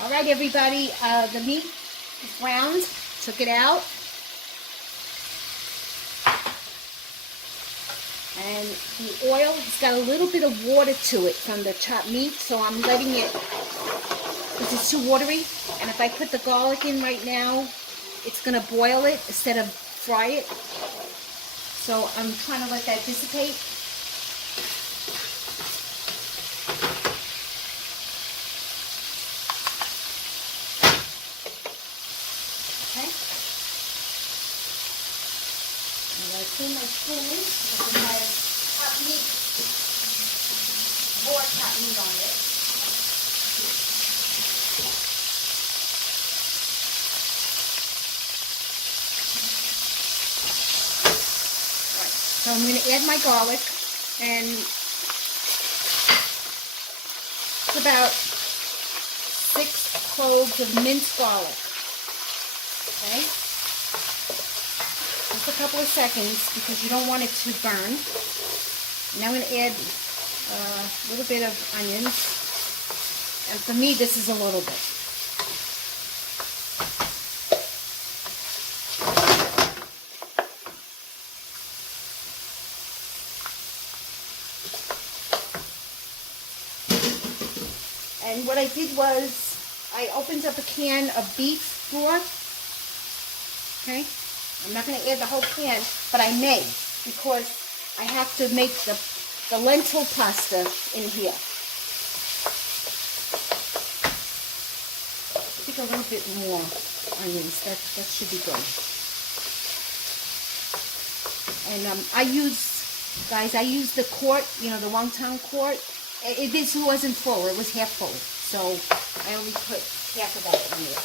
All right, everybody, the meat is browned. Took it out. And the oil has got a little bit of water to it from the chopped meat, so I'm letting it, because it's too watery. And if I put the garlic in right now, it's going to boil it instead of fry it. So I'm trying to let that dissipate. Okay. I'm going to clean my spoon because it has chopped meat, more chopped meat on it. Right. So I'm going to add my garlic, and it's about 6 cloves of minced garlic. Okay? Just a couple of seconds because you don't want it to burn. Now I'm going to add a little bit of onions. And for me, this is a little bit. And what I did was I opened up a can of beef broth. Okay, I'm not going to add the whole can, but I may, because I have to make the lentil pasta in here. I think a little bit more onions. That should be good. And I used the quart, the wonton quart. This wasn't full; it was half full, so I only put half of that in there.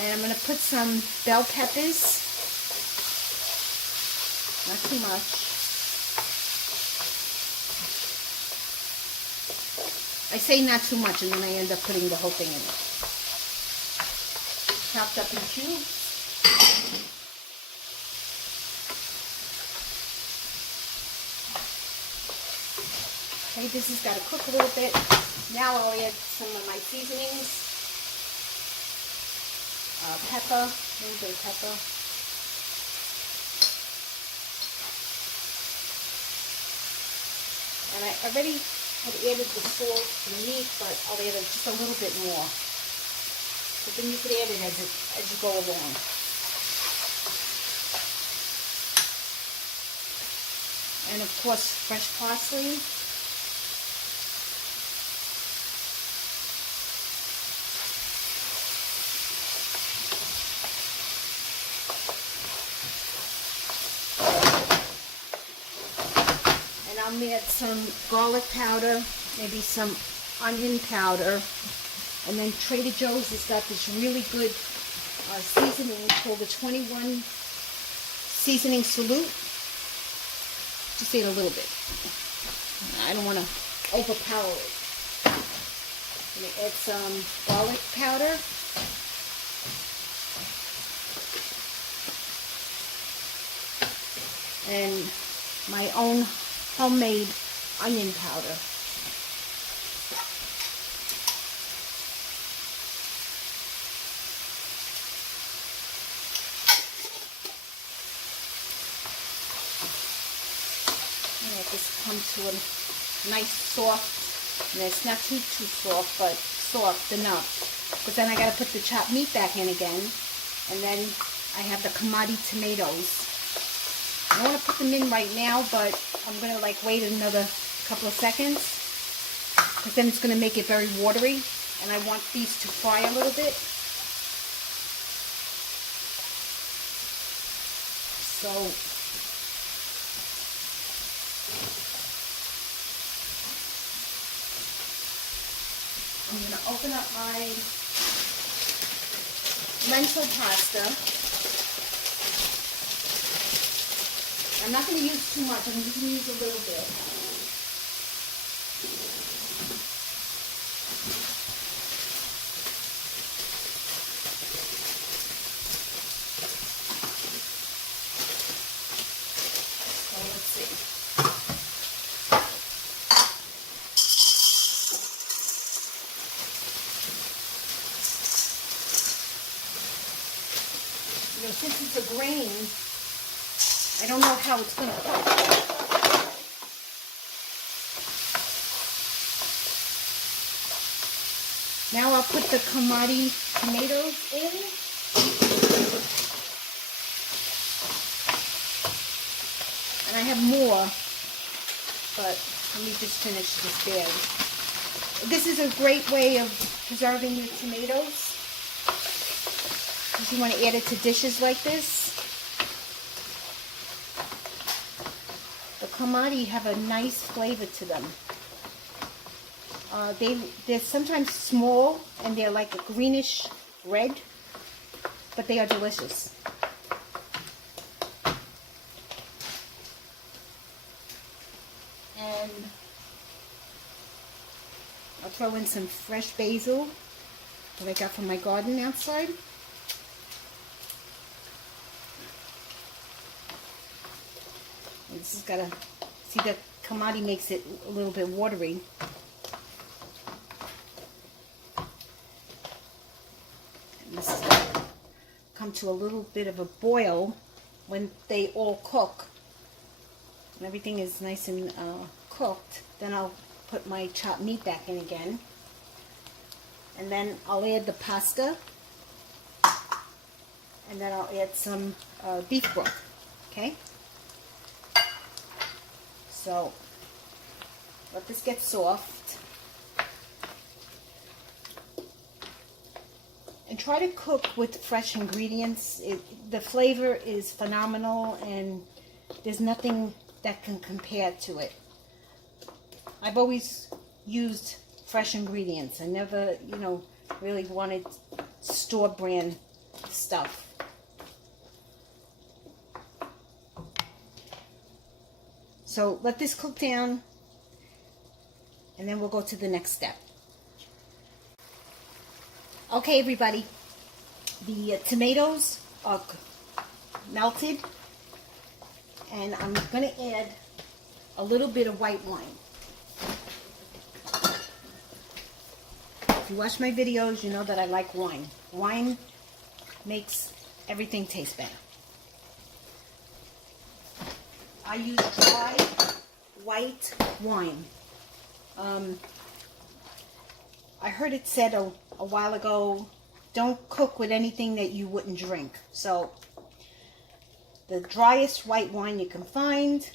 And I'm going to put some bell peppers, not too much. I say not too much, and then I end up putting the whole thing in it. Chopped up in cubes. Okay, this has got to cook a little bit. Now I'll add some of my seasonings. Pepper, a little bit of pepper. And I already had added the salt to the meat, but I'll add it just a little bit more. But then you could add it as you go along. And of course, fresh parsley. I'll add some garlic powder, maybe some onion powder, and then Trader Joe's has got this really good seasoning called the 21 seasoning salute. Just add a little bit. I don't want to overpower it. I'm going to add some garlic powder. And my own homemade onion powder. Let this come to a nice soft, and it's not too soft, but soft enough. Because then I got to put the chopped meat back in again, and then I have the Kalmati tomatoes. I don't want to put them in right now, but I'm going to wait another couple of seconds, because then it's going to make it very watery, and I want these to fry a little bit. So I'm going to open up my lentil pasta. I'm not going to use too much. I'm just going to use a little bit. So let's see. since it's a grain, I don't know how it's going to cook. Now I'll put the Kalmati tomatoes in. And I have more, but let me just finish this bag. This is a great way of preserving your tomatoes. If you want to add it to dishes like this. The Kalmati have a nice flavor to them. They're sometimes small and they're like a greenish red, but they are delicious. And I'll throw in some fresh basil that I got from my garden outside. And this has got to, see, the Kalmati makes it a little bit watery. And this is going to come to a little bit of a boil when they all cook. And everything is nice and cooked. Then I'll put my chopped meat back in again. And then I'll add the pasta. And then I'll add some beef broth. Okay? So, let this get soft. And try to cook with fresh ingredients. The flavor is phenomenal and there's nothing that can compare to it. I've always used fresh ingredients. I never, really wanted store brand stuff. So let this cook down and then we'll go to the next step. Okay, everybody, the tomatoes are melted and I'm going to add a little bit of white wine. If you watch my videos, you know that I like wine. Wine makes everything taste better. I use dry white wine. I heard it said a while ago, don't cook with anything that you wouldn't drink. So the driest white wine you can find,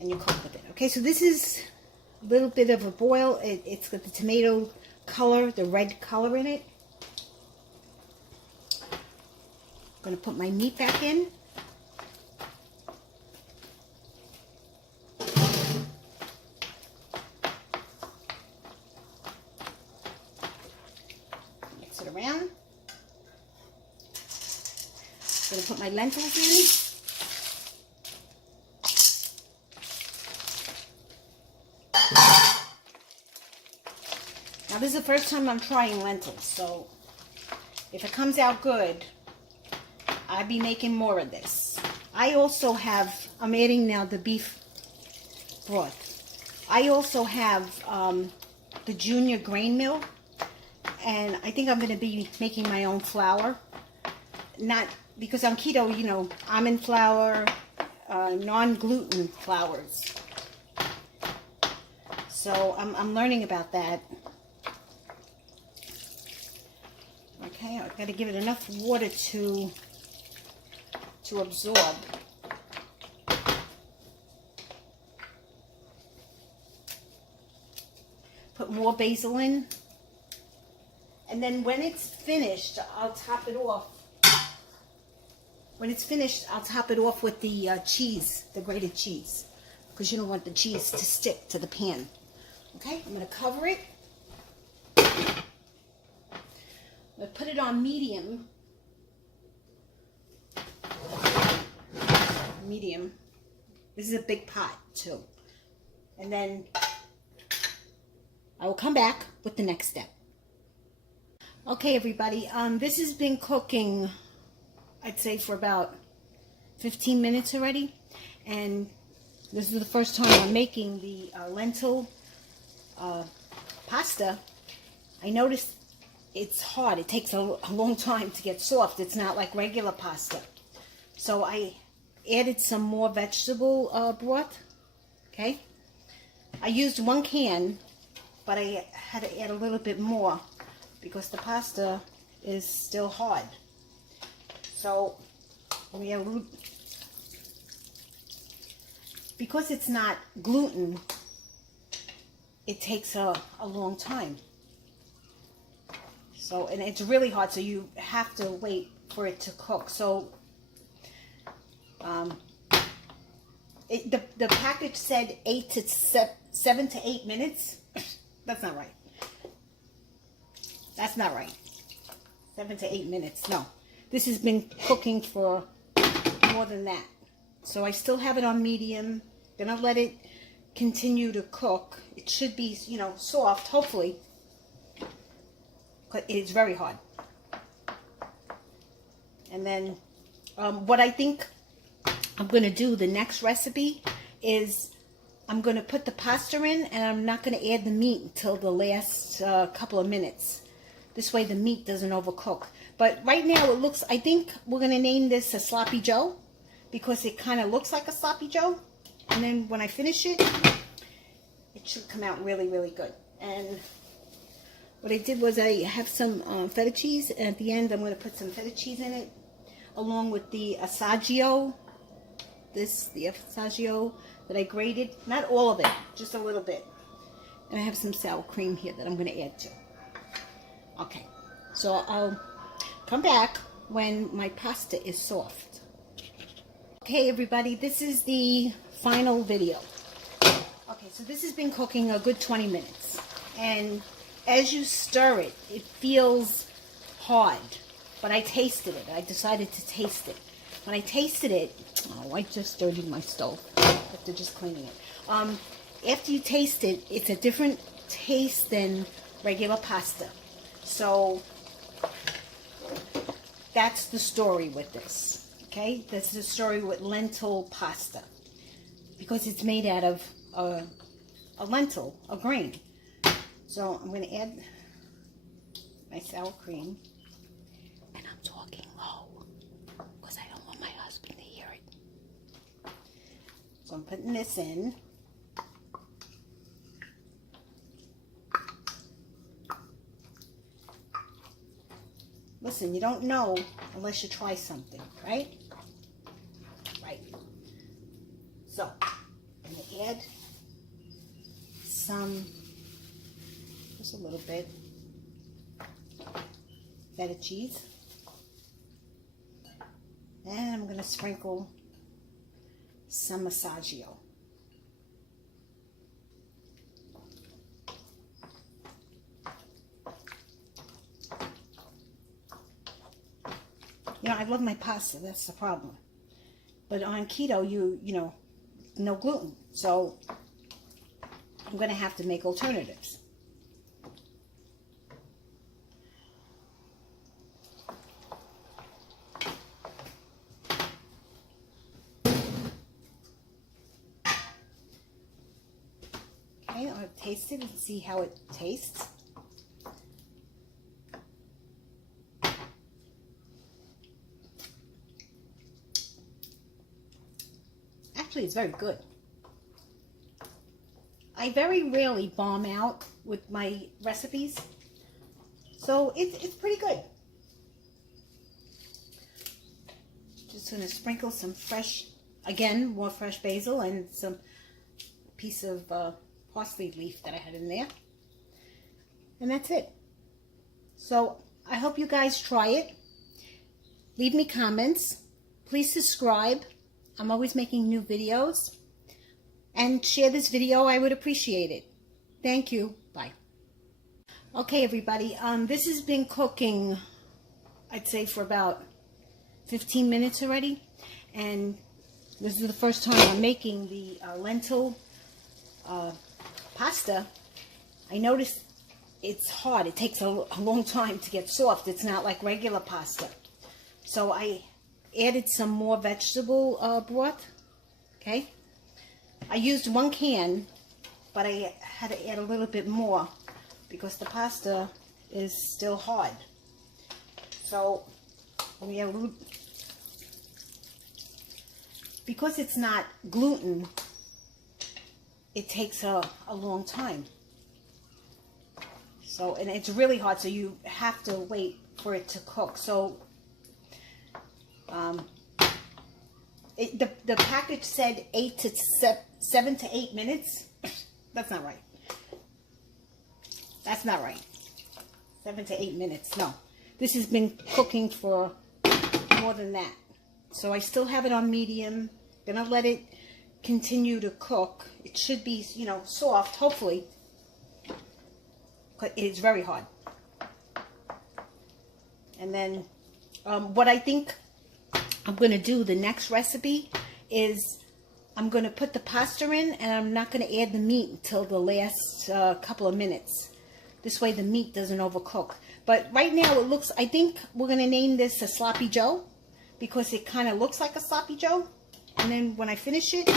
and you cook with it. Okay, so this is a little bit of a boil. It's got the tomato color, the red color in it. I'm going to put my meat back in. Mix it around. I'm going to put my lentils in. Now this is the first time I'm trying lentils, so if it comes out good, I'll be making more of this. I also have, I'm adding now the beef broth. I also have the junior grain mill, and I think I'm going to be making my own flour. Not because on keto, almond flour, non-gluten flours. So I'm learning about that. Okay, I've got to give it enough water to absorb. Put more basil in. And then when it's finished, I'll top it off. When it's finished, I'll top it off with the cheese, the grated cheese. Because you don't want the cheese to stick to the pan. Okay, I'm going to cover it. I'm going to put it on medium. Medium. This is a big pot too. And then I will come back with the next step. Okay, everybody, this has been cooking, I'd say, for about 15 minutes already. And this is the first time I'm making the lentil pasta. I noticed it's hard. It takes a long time to get soft. It's not like regular pasta. So I added some more vegetable broth. Okay. I used 1 can, but I had to add a little bit more because the pasta is still hard. So we have, because it's not gluten, it takes a long time. So, and it's really hard, so you have to wait for it to cook. So the package said 7 to 8 minutes. That's not right. That's not right. 7 to 8 minutes. No, this has been cooking for more than that. So I still have it on medium. Gonna let it continue to cook. It should be, you know, soft, hopefully. But it's very hard. And then what I think I'm gonna do, the next recipe, is I'm gonna put the pasta in, and I'm not gonna add the meat until the last couple of minutes. This way the meat doesn't overcook. But right now it looks, I think we're gonna name this a Sloppy Joe, because it kind of looks like a Sloppy Joe. And then when I finish it, it should come out really, really good. And what I did was I have some feta cheese, and at the end I'm going to put some feta cheese in it, along with the Asiago, the Asiago that I grated. Not all of it, just a little bit. And I have some sour cream here that I'm going to add to. Okay, so I'll come back when my pasta is soft. Okay, everybody, this is the final video. Okay, so this has been cooking a good 20 minutes. And as you stir it, it feels hard. But I tasted it. I decided to taste it. When I tasted it, oh, I just dirtied my stove after just cleaning it. After you taste it, it's a different taste than regular pasta. So that's the story with this. Okay, that's the story with lentil pasta, because it's made out of a lentil, a grain. So I'm going to add my sour cream, and I'm talking low because I don't want my husband to hear it. So I'm putting this in. Listen, you don't know unless you try something, right? Right. So, I'm going to add some, just a little bit, feta cheese. And I'm going to sprinkle some Asiago. You know, I love my pasta, that's the problem. But on keto, you know, no gluten. So I'm going to have to make alternatives. Okay, I'll taste it and see how it tastes. Actually, it's very good. I very rarely bomb out with my recipes, so it's pretty good. Just gonna sprinkle some fresh, again, more fresh basil and some piece of parsley leaf that I had in there. And that's it. So I hope you guys try it. Leave me comments. Please subscribe. I'm always making new videos. And share this video. I would appreciate it. Thank you. Bye. Okay, everybody. This has been cooking, I'd say, for about 15 minutes already. And this is the first time I'm making the lentil pasta. I noticed it's hard. It takes a long time to get soft. It's not like regular pasta. So I added some more vegetable broth. Okay. I used 1 can, but I had to add a little bit more because the pasta is still hard. So we have, because it's not gluten, it takes a long time. So, and it's really hard, so you have to wait for it to cook. So the package said 7 to 8 minutes. That's not right. That's not right. 7 to 8 minutes. No. This has been cooking for more than that. So I still have it on medium. Gonna let it continue to cook. It should be, you know, soft, hopefully. But it's very hard. And then what I think I'm going to do, the next recipe, is I'm going to put the pasta in, and I'm not going to add the meat until the last couple of minutes. This way the meat doesn't overcook. But right now it looks, I think we're going to name this a Sloppy Joe, because it kind of looks like a Sloppy Joe. And then when I finish it,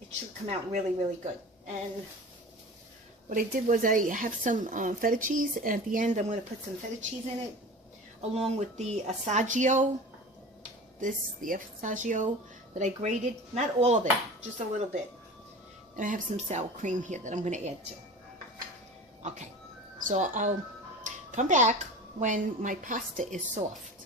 it should come out really, really good. And what I did was I have some feta cheese, and at the end I'm going to put some feta cheese in it, along with the Asiago, the Asiago that I grated. Not all of it, just a little bit. And I have some sour cream here that I'm going to add to. Okay, so I'll come back when my pasta is soft.